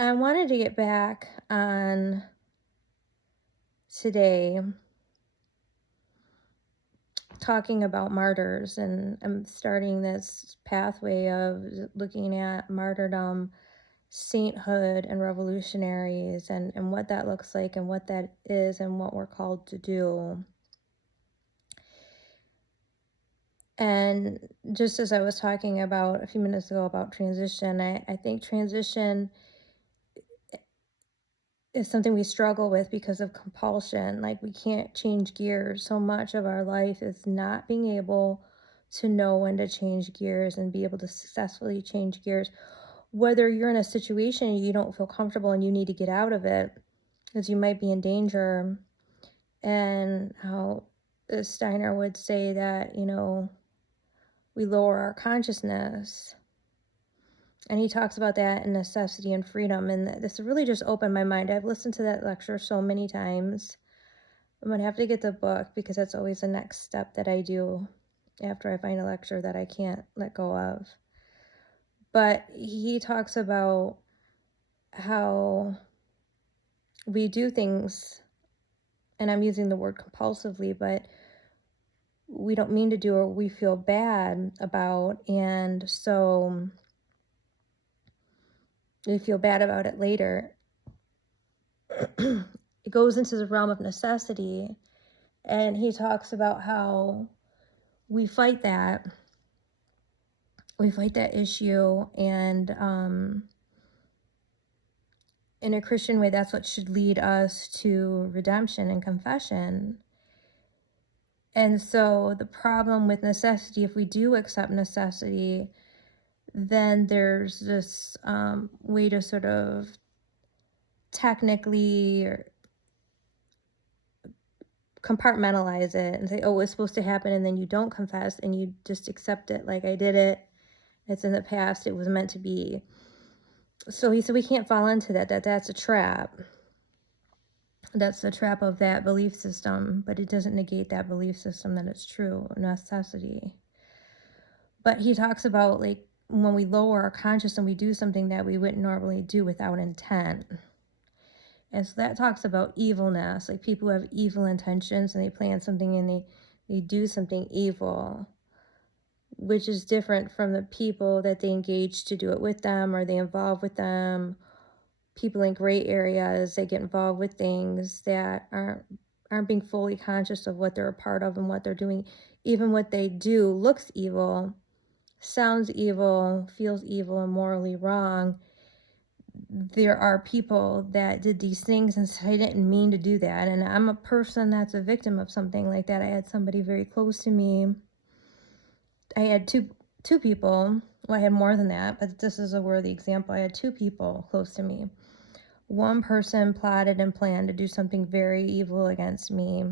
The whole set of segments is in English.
I wanted to get back on today talking about martyrs, and I'm starting this pathway of looking at martyrdom, sainthood, and revolutionaries, and what that looks like, and what that is, and what we're called to do. And just as I was talking about a few minutes ago about transition, I think transition is something we struggle with because of compulsion. Like, we can't change gears. So much of our life is not being able to know when to change gears and be able to successfully change gears. Whether you're in a situation you don't feel comfortable and you need to get out of it because you might be in danger, and how Steiner would say that, we lower our consciousness. And he talks about that in Necessity and Freedom. And this really just opened my mind. I've listened to that lecture so many times. I'm going to have to get the book because that's always the next step that I do after I find a lecture that I can't let go of. But he talks about how we do things, and I'm using the word compulsively, but we don't mean to do or we feel bad about. And so we feel bad about it later. It goes into the realm of necessity, and he talks about how we fight that issue, and in a Christian way, that's what should lead us to redemption and confession. And so the problem with necessity, if we do accept necessity, then there's this way to sort of technically compartmentalize it and say, oh, it's supposed to happen, and then you don't confess and you just accept it like, I did it, it's in the past, it was meant to be. So he said we can't fall into that's a trap. That's the trap of that belief system, but it doesn't negate that belief system that it's true, necessity. But he talks about, like, when we lower our conscious and we do something that we wouldn't normally do without intent. And so that talks about evilness, like people who have evil intentions and they plan something and they do something evil, which is different from the people that they engage to do it with them, or they involve with them. People in gray areas, they get involved with things that aren't being fully conscious of what they're a part of and what they're doing. Even what they do looks evil, sounds evil, feels evil, and morally wrong. There are people that did these things and said, I didn't mean to do that. And I'm a person that's a victim of something like that. I had somebody very close to me. I had two people. Well, I had more than that, but this is a worthy example. I had two people close to me. One person plotted and planned to do something very evil against me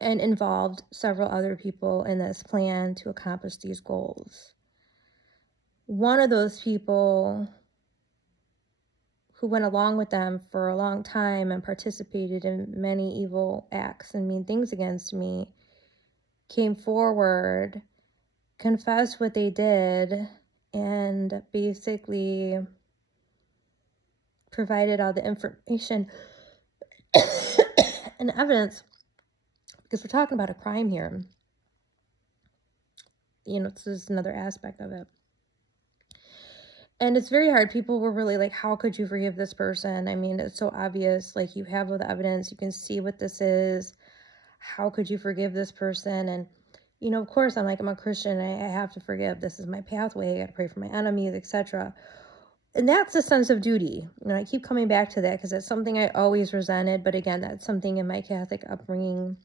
and involved several other people in this plan to accomplish these goals. One of those people who went along with them for a long time and participated in many evil acts and mean things against me came forward, confessed what they did, and basically provided all the information and evidence, because we're talking about a crime here. This is another aspect of it. And it's very hard. People were really like, how could you forgive this person? I mean, it's so obvious. Like, you have all the evidence. You can see what this is. How could you forgive this person? And, of course, I'm a Christian. I have to forgive. This is my pathway. I got to pray for my enemies, etc. And that's a sense of duty. I keep coming back to that because it's something I always resented. But again, that's something in my Catholic upbringing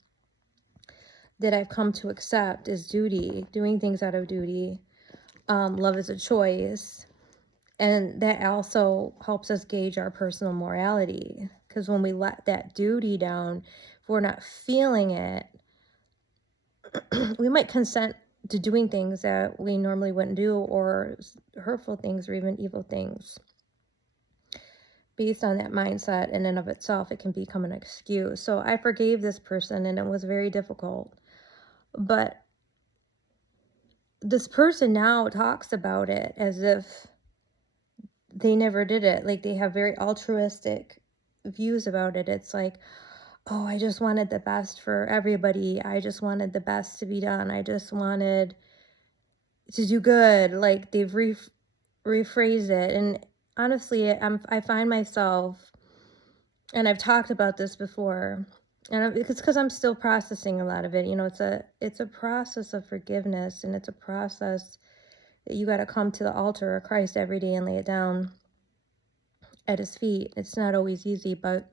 that I've come to accept is duty, doing things out of duty. Love is a choice. And that also helps us gauge our personal morality, because when we let that duty down, if we're not feeling it, we might consent to doing things that we normally wouldn't do, or hurtful things, or even evil things. Based on that mindset in and of itself, it can become an excuse. So I forgave this person, and it was very difficult. But this person now talks about it as if they never did it. Like, they have very altruistic views about it. It's like, oh, I just wanted the best for everybody. I just wanted the best to be done. I just wanted to do good. Like, they've rephrased it. And honestly, I find myself, and I've talked about this before, and it's because I'm still processing a lot of it. You know, it's a process of forgiveness, and it's a process that you got to come to the altar of Christ every day and lay it down at his feet. It's not always easy, but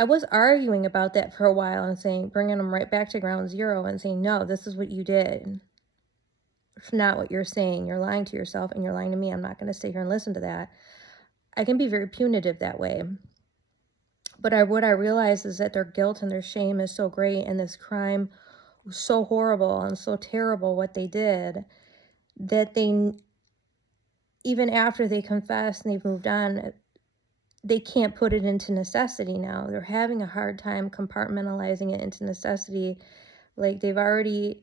I was arguing about that for a while and saying, bringing them right back to ground zero and saying, no, this is what you did. It's not what you're saying. You're lying to yourself and you're lying to me. I'm not going to sit here and listen to that. I can be very punitive that way. But what I realize is that their guilt and their shame is so great, and this crime was so horrible and so terrible what they did, that they, even after they confessed and they've moved on, they can't put it into necessity now. They're having a hard time compartmentalizing it into necessity. Like, they've already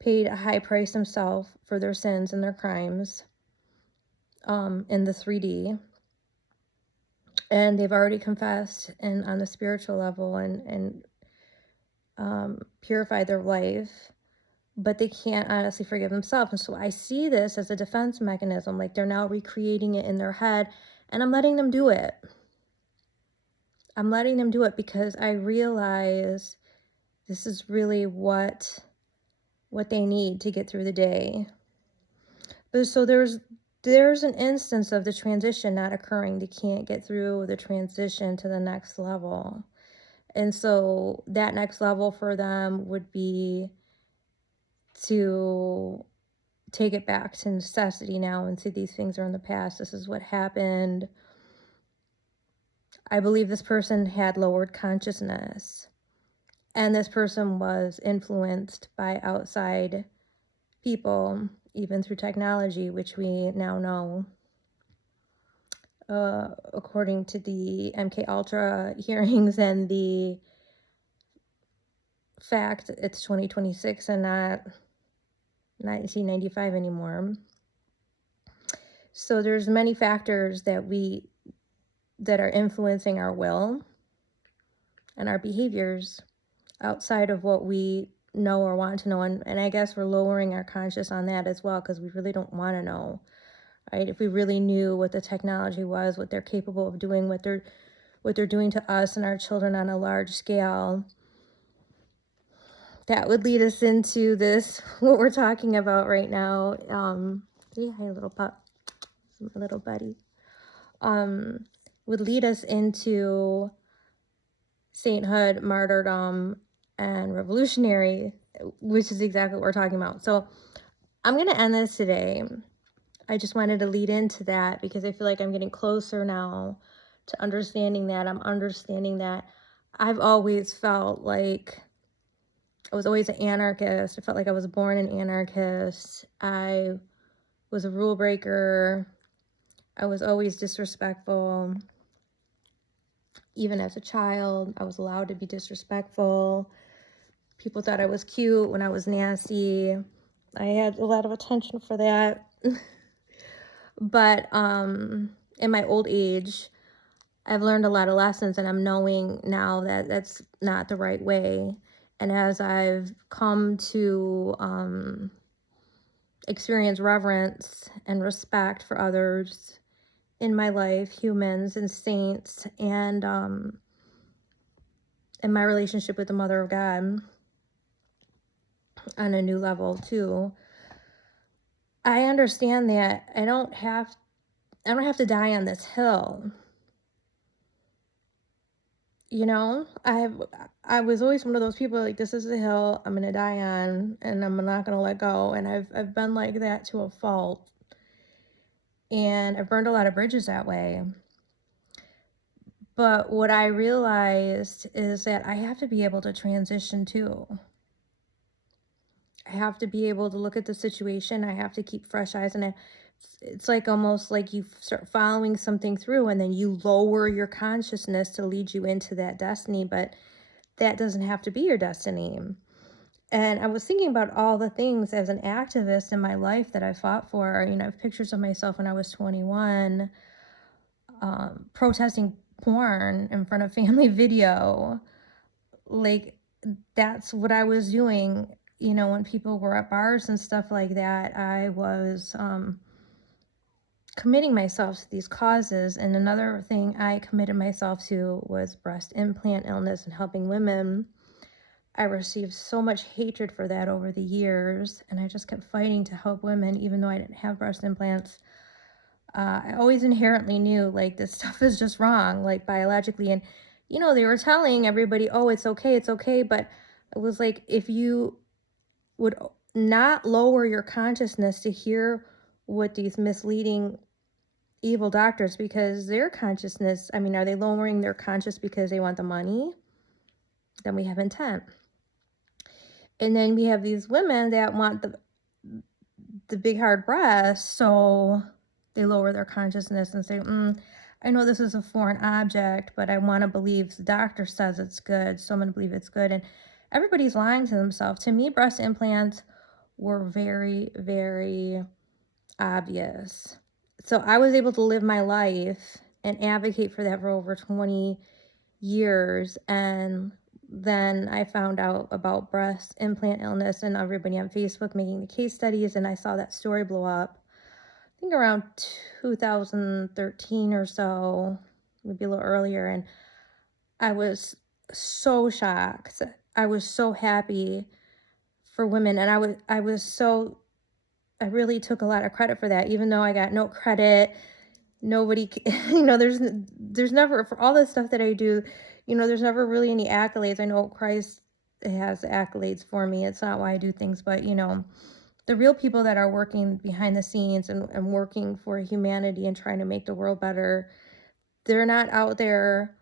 paid a high price themselves for their sins and their crimes in the 3D. And they've already confessed and on the spiritual level and purified their life, but they can't honestly forgive themselves. And so I see this as a defense mechanism. Like, they're now recreating it in their head, and I'm letting them do it. I'm letting them do it because I realize this is really what they need to get through the day. But so there's an instance of the transition not occurring. They can't get through the transition to the next level. And so that next level for them would be to take it back to necessity now and see these things are in the past. This is what happened. I believe this person had lowered consciousness, and this person was influenced by outside people, even through technology, which we now know. According to the MK Ultra hearings and the fact it's 2026 and not 1995 anymore. So there's many factors that are influencing our will and our behaviors outside of what we know or want to know. And I guess we're lowering our conscious on that as well, because we really don't want to know, right? If we really knew what the technology was, what they're capable of doing, what they're doing to us and our children on a large scale, that would lead us into this, what we're talking about right now. Yeah, hi, little pup, my little buddy. Would lead us into sainthood, martyrdom, and revolutionary, which is exactly what we're talking about. So I'm going to end this today. I just wanted to lead into that because I feel like I'm getting closer now to understanding that. I'm understanding that I've always felt like I was always an anarchist. I felt like I was born an anarchist. I was a rule breaker. I was always disrespectful. Even as a child, I was allowed to be disrespectful. People thought I was cute when I was nasty. I had a lot of attention for that. But in my old age, I've learned a lot of lessons, and I'm knowing now that that's not the right way. And as I've come to experience reverence and respect for others in my life, humans and saints, and in my relationship with the Mother of God on a new level too, I understand that I don't have to die on this hill. You know, I was always one of those people like, this is the hill I'm gonna die on, and I'm not gonna let go. And I've been like that to a fault, and I've burned a lot of bridges that way. But what I realized is that I have to be able to transition too. I have to be able to look at the situation. I have to keep fresh eyes, and it's like almost like you start following something through, and then you lower your consciousness to lead you into that destiny. But that doesn't have to be your destiny. And I was thinking about all the things as an activist in my life that I fought for. I have pictures of myself when I was 21, protesting porn in front of family video. Like, that's what I was doing, when people were at bars and stuff like that. I was committing myself to these causes. And another thing I committed myself to was breast implant illness and helping women. I received so much hatred for that over the years, and I just kept fighting to help women, even though I didn't have breast implants. I always inherently knew, like, this stuff is just wrong, like, biologically. And, they were telling everybody, oh, it's okay. But it was like, if you would not lower your consciousness to hear what these misleading, evil doctors, because their consciousness, are they lowering their conscious because they want the money? Then we have intent. And then we have these women that want the big hard breasts, so they lower their consciousness and say, I know this is a foreign object, but I want to believe the doctor says it's good, so I'm going to believe it's good. And everybody's lying to themselves. To me, breast implants were very, very obvious. So I was able to live my life and advocate for that for over 20 years. And then I found out about breast implant illness and everybody on Facebook making the case studies, and I saw that story blow up, I think around 2013 or so, maybe a little earlier, and I was so shocked. I was so happy for women, and I really took a lot of credit for that, even though I got no credit. Nobody, there's never, for all the stuff that I do, there's never really any accolades. I know Christ has accolades for me. It's not why I do things, but, the real people that are working behind the scenes and working for humanity and trying to make the world better, they're not out there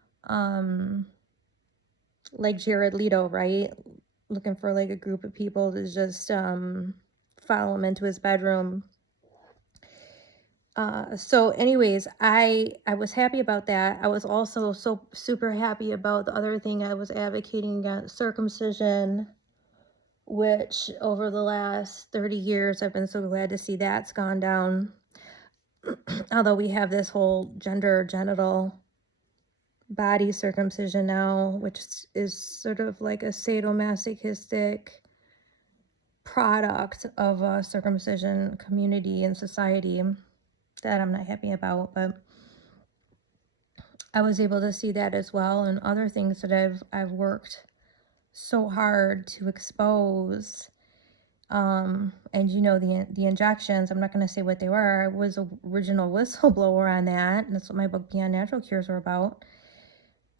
like Jared Leto, right? Looking for like a group of people to just follow him into his bedroom. So anyways, I was happy about that. I was also so super happy about the other thing I was advocating against, circumcision, which over the last 30 years, I've been so glad to see that's gone down. Although we have this whole genital body circumcision now, which is sort of like a sadomasochistic product of a circumcision community and society that I'm not happy about. But I was able to see that as well, and other things that I've worked so hard to expose. And the injections, I'm not going to say what they were. I was an original whistleblower on that, and that's what my book Beyondnaturalcures were about.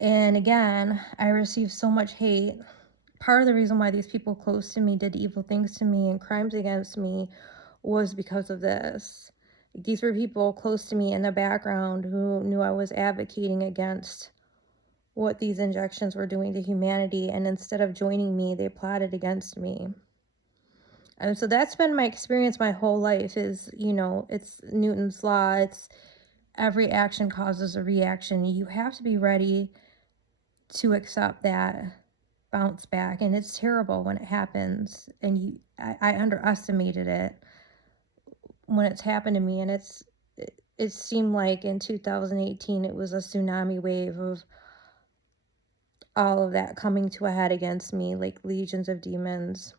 And again, I received so much hate. Part of the reason why these people close to me did evil things to me and crimes against me was because of this. These were people close to me in the background who knew I was advocating against what these injections were doing to humanity, and instead of joining me, they plotted against me. And so that's been my experience my whole life is, it's Newton's law. It's every action causes a reaction. You have to be ready to accept that bounce back. And it's terrible when it happens. And I underestimated it when it's happened to me. And it seemed like in 2018, it was a tsunami wave of all of that coming to a head against me, like legions of demons.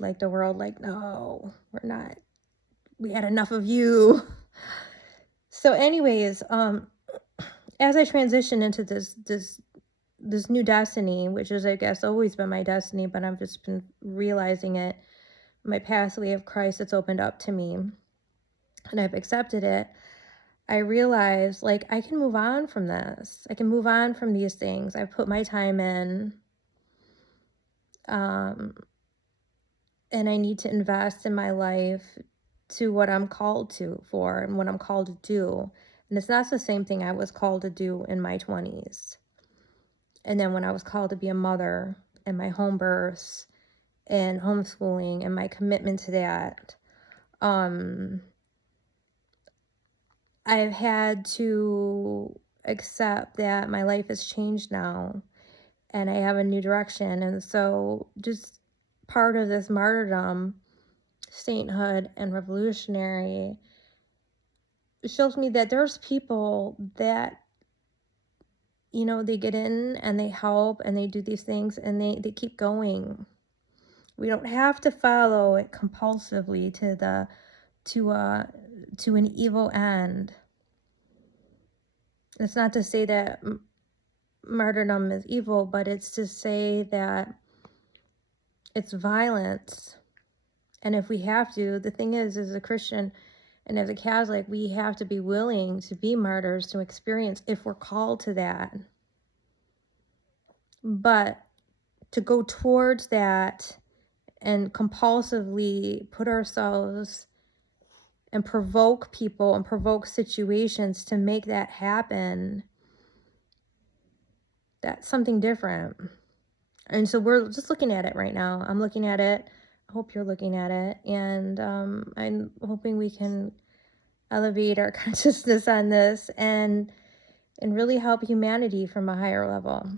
Like the world, like, no, we're not. We had enough of you. So anyways, as I transition into this new destiny, which is, I guess, always been my destiny, but I've just been realizing it, my pathway of Christ that's opened up to me, and I've accepted it. I realized, like, I can move on from this. I can move on from these things. I've put my time in. And I need to invest in my life to what I'm called to for and what I'm called to do. And it's not the same thing I was called to do in my 20s. And then when I was called to be a mother and my home births and homeschooling and my commitment to that, I've had to accept that my life has changed now and I have a new direction. And so just part of this martyrdom, sainthood, and revolutionary, shows me that there's people that, you know, they get in and they help and they do these things and they keep going. We don't have to follow it compulsively to an evil end. It's not to say that martyrdom is evil, but it's to say that it's violence. And if we have to, the thing is, as a Christian and as a Catholic, we have to be willing to be martyrs, to experience, if we're called to that. But to go towards that and compulsively put ourselves and provoke people and provoke situations to make that happen, that's something different. And so we're just looking at it right now. I'm looking at it. I hope you're looking at it. And I'm hoping we can elevate our consciousness on this and really help humanity from a higher level.